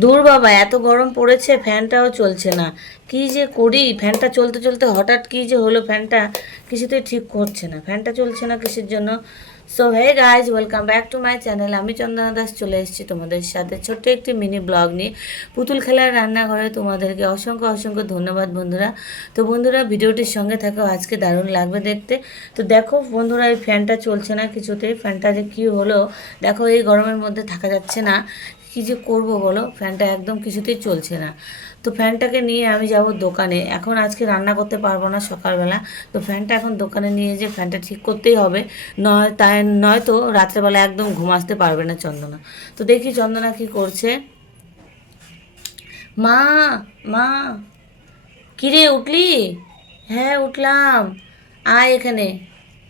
দূর বাবা, এত গরম পড়েছে, ফ্যানটাও চলছে না। কি যে করি, ফ্যানটা চলতে চলতে হঠাৎ কি যে হলো, ফ্যানটা কিছুতেই ঠিক করছে না। ফ্যানটা চলছে না কিসের জন্য? So hey guys, welcome back to my channel. আমি চন্দনা দাস চলে এসেছি তোমাদের সাথে ছোট্ট একটি মিনি ব্লগ নিয়ে। পুতুল খেলার রান্নাঘরে তোমাদেরকে অসংখ্য অসংখ্য ধন্যবাদ বন্ধুরা। তো বন্ধুরা, ভিডিওটির সঙ্গে থাকো, আজকে দারুণ লাগবে দেখতে। তো দেখো বন্ধুরা, এই ফ্যানটা চলছে না কিছুতেই। ফ্যানটা যে কী হলো দেখো, এই গরমের মধ্যে থাকা যাচ্ছে না। কী যে করব বলো, ফ্যানটা একদম কিছুতেই চলছে না। তো ফ্যানটাকে নিয়ে আমি যাব দোকানে। এখন আজকে রান্না করতে পারবো না সকালবেলা। তো ফ্যানটা এখন দোকানে নিয়ে যে ফ্যানটা ঠিক করতেই হবে। নয়তো রাত্রেবেলা একদম ঘুম আসতে পারবে না চন্দনা। তো দেখি চন্দনা কি করছে। মা, মা, কিরে উঠলি? হ্যাঁ উঠলাম, আয় এখানে।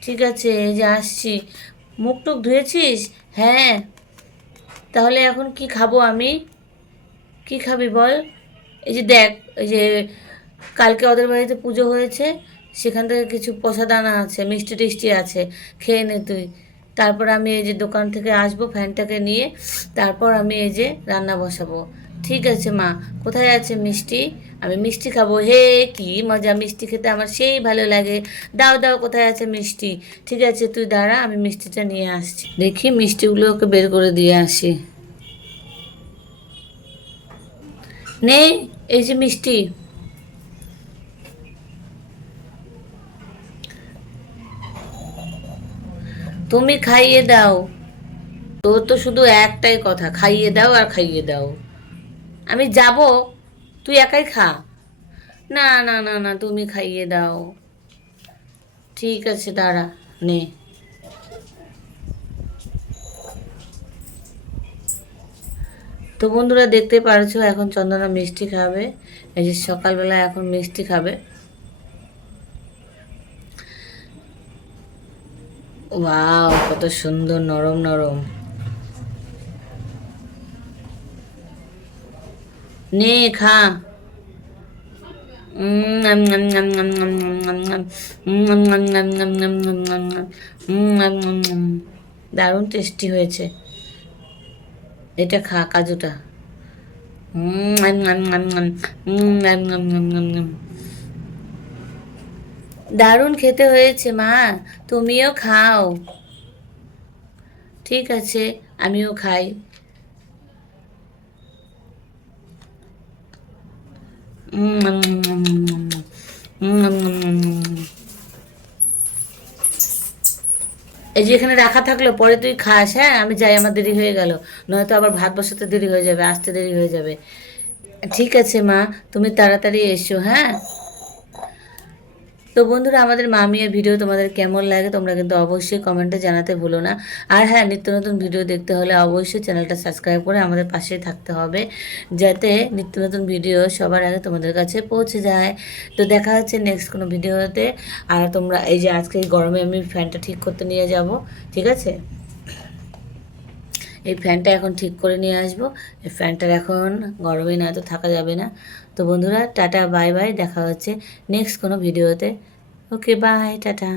ঠিক আছে, এই যে আসছি। মুখ টুক ধুয়েছিস? হ্যাঁ। তাহলে এখন কি খাবো আমি? কি খাবি বল? এই যে দেখ, এই যে কালকে ওদের বাড়িতে পুজো হয়েছে, সেখান থেকে কিছু প্রসাদ আনা আছে, মিষ্টি টিষ্টি আছে, খেয়ে নে তুই। তারপর আমি এই যে দোকান থেকে আসবো ফ্যানটাকে নিয়ে, তারপর আমি এই যে রান্না বসাবো। ঠিক আছে মা, কোথায় আছে মিষ্টি? আমি মিষ্টি খাবো। হে কি মজা, মিষ্টি খেতে আমার সেই ভালো লাগে। দাও দাও, কোথায় আছে মিষ্টি? ঠিক আছে তুই দাঁড়া, আমি মিষ্টিটা নিয়ে আসছি। দেখি মিষ্টিগুলো ওকে বের করে দিয়ে আসি। নে, এই যে মিষ্টি। তুমি খাইয়ে দাও। তোর তো শুধু একটাই কথা, খাইয়ে দাও আর খাইয়ে দাও। আমি যাব, তুই একাই খা। না না না না, তুমি খাইয়ে দাও। ঠিক আছে দাঁড়া, নে। তো বন্ধুরা, দেখতে পারছো এখন চন্দনা মিষ্টি খাবে। এই যে সকালবেলা এখন মিষ্টি খাবে। ওয়াও, কত সুন্দর নরম নরম। নে খা। নাম নাম নাম নাম নাম নাম নাম নাম নাম নাম নাম নাম নাম নাম নাম নাম নাম নাম। দারুণ টেস্টি হয়েছে। এটা খা, কাজুটা। নাম নাম নাম নাম নাম নাম নাম নাম নাম। দারুণ খেতে হয়েছে মা, তুমিও খাও। ঠিক আছে, আমিও খাই। নাম নাম নাম নাম নাম নাম নাম নাম। এই যে এখানে রাখা থাকলো, পরে তুই খাস। হ্যাঁ আমি যাই, আমার দেরি হয়ে গেল। নয়তো আবার ভাত বসাতে দেরি হয়ে যাবে, আসতে দেরি হয়ে যাবে। ঠিক আছে মা, তুমি তাড়াতাড়ি এসো। হ্যাঁ। তো বন্ধুরা, আমাদের মামিয়ার ভিডিও তোমাদের কেমন লাগে তোমরা কিন্তু অবশ্যই কমেন্টে জানাতে ভুলো না। আর হ্যাঁ, নিত্য নতুন ভিডিও দেখতে হলে অবশ্যই চ্যানেলটা সাবস্ক্রাইব করে আমাদের পাশে থাকতে হবে, যাতে নিত্য নতুন ভিডিও সবার আগে তোমাদের কাছে পৌঁছে যায়। তো দেখা হচ্ছে নেক্সট কোনো ভিডিওতে। আর তোমরা এই যে আজকে এই গরমে আমি ফ্যানটা ঠিক করতে নিয়ে যাব। ঠিক আছে, এই ফ্যানটা এখন ঠিক করে নিয়ে আসবো। এই ফ্যানটার এখন গরমে না তো থাকা যাবে না। তো বন্ধুরা, টাটা বাই বাই, দেখা হচ্ছে নেক্সট কোনো ভিডিওতে। Okay bye, tata.